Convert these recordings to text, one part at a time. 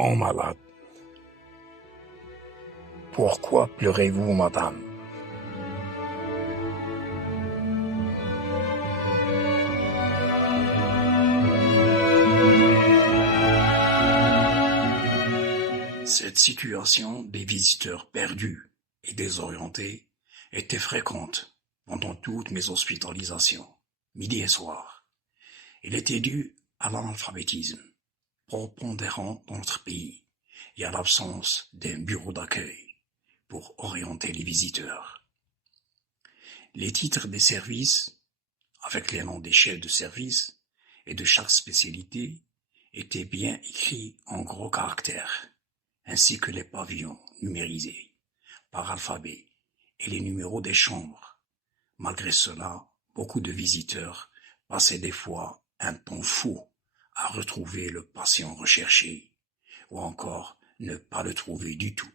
grand malade. Pourquoi pleurez-vous, madame? Cette situation des visiteurs perdus et désorientés était fréquente pendant toutes mes hospitalisations, midi et soir. Elle était due à l'analphabétisme prépondérant dans notre pays et à l'absence d'un bureau d'accueil pour orienter les visiteurs. Les titres des services, avec les noms des chefs de service et de chaque spécialité, étaient bien écrits en gros caractères, ainsi que les pavillons numérisés par alphabet et les numéros des chambres. Malgré cela, beaucoup de visiteurs passaient des fois un temps fou à retrouver le patient recherché, ou encore ne pas le trouver du tout.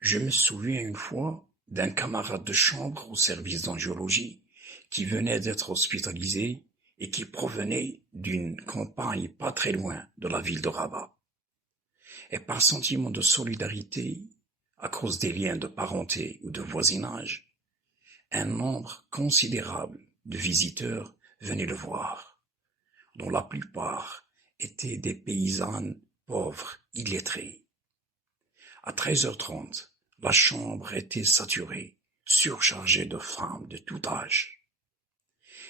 Je me souviens une fois d'un camarade de chambre au service d'angiologie qui venait d'être hospitalisé et qui provenait d'une campagne pas très loin de la ville de Rabat. Et par sentiment de solidarité, à cause des liens de parenté ou de voisinage, un nombre considérable de visiteurs venaient le voir, dont la plupart étaient des paysannes pauvres, illettrées. À 13h30, la chambre était saturée, surchargée de femmes de tout âge.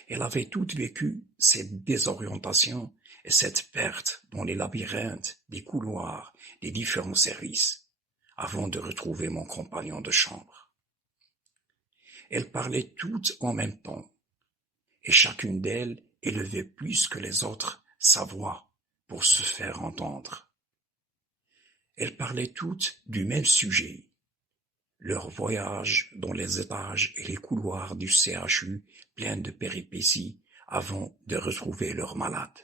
Elles avaient toutes vécu cette désorientation et cette perte dans les labyrinthes des couloirs des différents services, avant de retrouver mon compagnon de chambre. Elles parlaient toutes en même temps, et chacune d'elles élevait plus que les autres sa voix pour se faire entendre. Elles parlaient toutes du même sujet, leur voyage dans les étages et les couloirs du CHU pleins de péripéties avant de retrouver leur malade.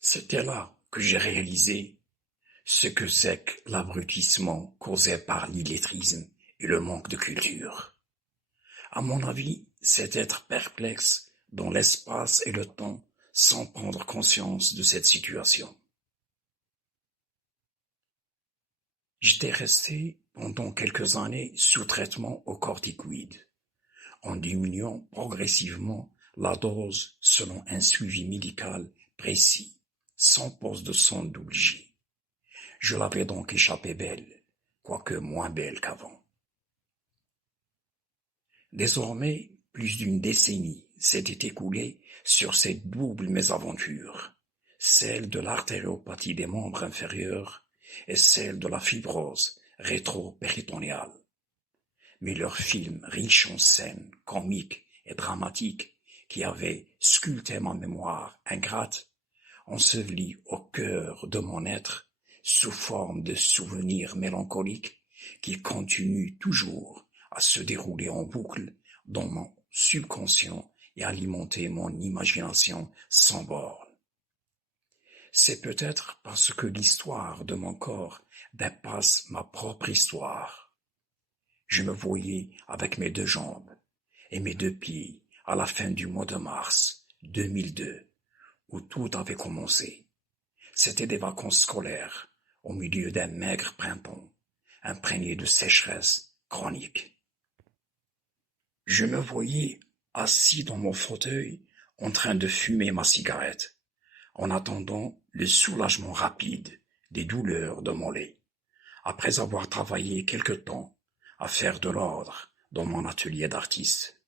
C'était là que j'ai réalisé ce que c'est que l'abrutissement causé par l'illettrisme et le manque de culture. À mon avis, c'est être perplexe dans l'espace et le temps sans prendre conscience de cette situation. J'étais resté pendant quelques années sous traitement aux corticoïdes, en diminuant progressivement la dose selon un suivi médical précis, sans pose de sonde obligée. Je l'avais donc échappé belle, quoique moins belle qu'avant. Désormais, plus d'une décennie s'était écoulée sur cette double mésaventure, celle de l'artériopathie des membres inférieurs et celle de la fibrose rétro-péritonéale. Mais leur film riche en scènes comiques et dramatiques qui avaient sculpté ma mémoire ingrate, enseveli au cœur de mon être sous forme de souvenirs mélancoliques qui continuent toujours à se dérouler en boucle dans mon subconscient et alimenter mon imagination sans borne. C'est peut-être parce que l'histoire de mon corps dépasse ma propre histoire. Je me voyais avec mes deux jambes et mes deux pieds à la fin du mois de mars 2002, où tout avait commencé. C'était des vacances scolaires au milieu d'un maigre printemps, imprégné de sécheresse chronique. Je me voyais assis dans mon fauteuil en train de fumer ma cigarette, en attendant le soulagement rapide des douleurs de mon lait, après avoir travaillé quelque temps à faire de l'ordre dans mon atelier d'artiste.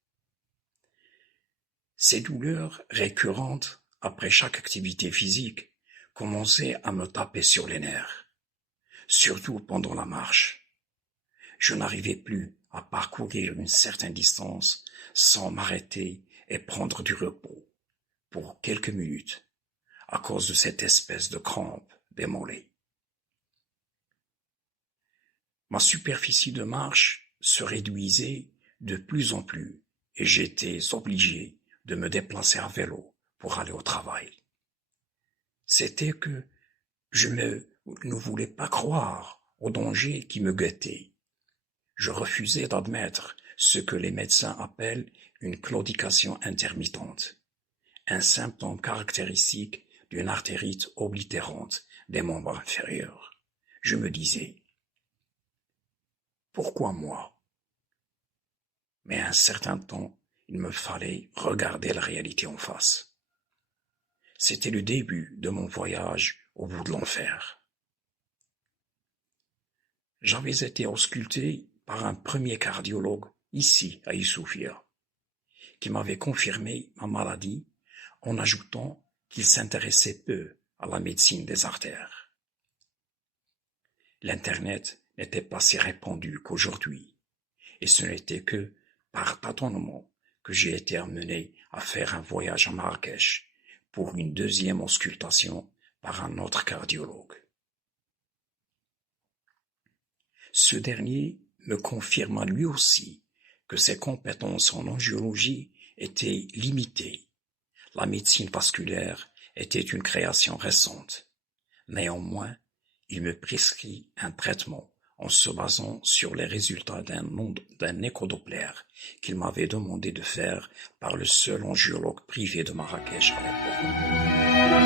Ces douleurs récurrentes après chaque activité physique commençaient à me taper sur les nerfs, surtout pendant la marche. Je n'arrivais plus à parcourir une certaine distance sans m'arrêter et prendre du repos pour quelques minutes à cause de cette espèce de crampe des mollets. Ma superficie de marche se réduisait de plus en plus et j'étais obligé de me déplacer à vélo pour aller au travail. C'était que je ne voulais pas croire au danger qui me guettait. Je refusais d'admettre ce que les médecins appellent une claudication intermittente, un symptôme caractéristique d'une artérite oblitérante des membres inférieurs. Je me disais, pourquoi moi? Mais à un certain temps, il me fallait regarder la réalité en face. C'était le début de mon voyage au bout de l'enfer. J'avais été ausculté par un premier cardiologue ici à Issoufia, qui m'avait confirmé ma maladie en ajoutant qu'il s'intéressait peu à la médecine des artères. L'Internet n'était pas si répandu qu'aujourd'hui, et ce n'était que par tâtonnement que j'ai été amené à faire un voyage à Marrakech pour une deuxième auscultation par un autre cardiologue. Ce dernier me confirma lui aussi que ses compétences en angiologie étaient limitées. La médecine vasculaire était une création récente. Néanmoins, il me prescrit un traitement en se basant sur les résultats d'un échodoppler qu'il m'avait demandé de faire par le seul angiologue privé de Marrakech à l'époque.